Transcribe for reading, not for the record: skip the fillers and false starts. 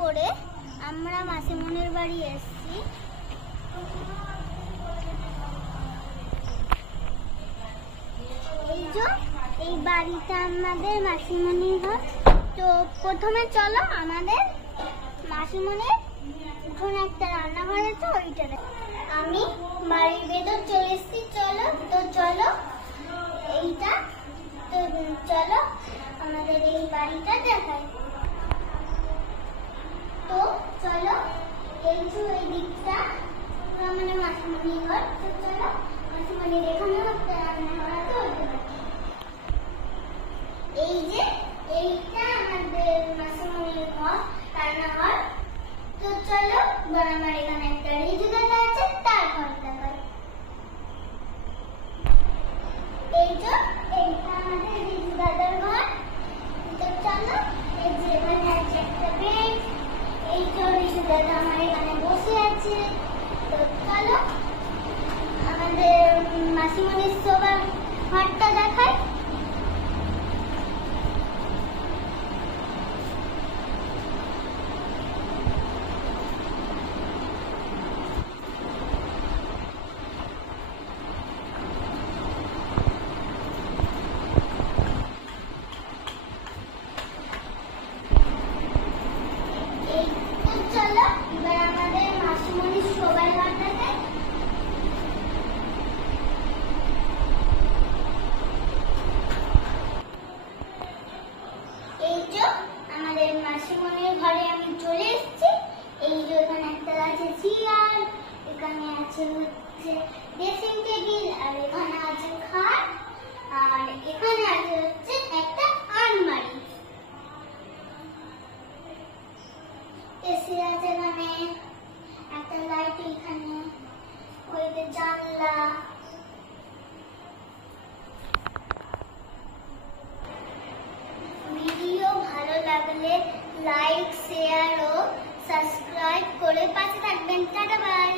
করে আমরা মাসিমণির বাড়ি এসেছি। এই বাড়িটা আমাদের মাসিমণির ঘর। তো প্রথমে চলো আমাদের মাসিমণির উঠোনে একটা রান্নাঘর আছে, ওইটা আমি বাড়ির ভেতর চলে এসেছি। চলো এইটা, তো চলো আমাদের এই বাড়িটা দেখাই। তো চলো এই দিকটা মানে মাসিমণির ঘর। তো চলো মাসিমণির এখানে একটা রান্নাঘর আছে, এইটা আমাদের মাসিমণির ঘর, রান্নাঘর। তো চলো আমার এখানে একটা রিজু দাদা আছে, তার ঘর দেখাই। এইটা আমাদের রিজু দাদার ঘর। তো চলো এখানে আছে একটা বেড। রিজু দাদা আমার এখানে বসে আছে। তো চলো আমাদের মাসিমণির শোবার ঘরটা দেখাই। চলো এবার আমাদের মাসিমণির শোবার ঘর দেখাই। আমাদের মাসিমণির ঘরে আমি চলে এসেছি। এখানে একটা আছে চেয়ার, এখানে আছে হচ্ছে ড্রেসিং টেবিল, আর এখানে আছে খাট, আর এখানে আছে হচ্ছে একটা আলমারি। এসি আছে এখানে, একটা লাইট এখানে, ওইতে জানলা। ভিডিও ভালো লাগলে লাইক, শেয়ার ও সাবস্ক্রাইব করে পাশে থাকবেন। Tata bye.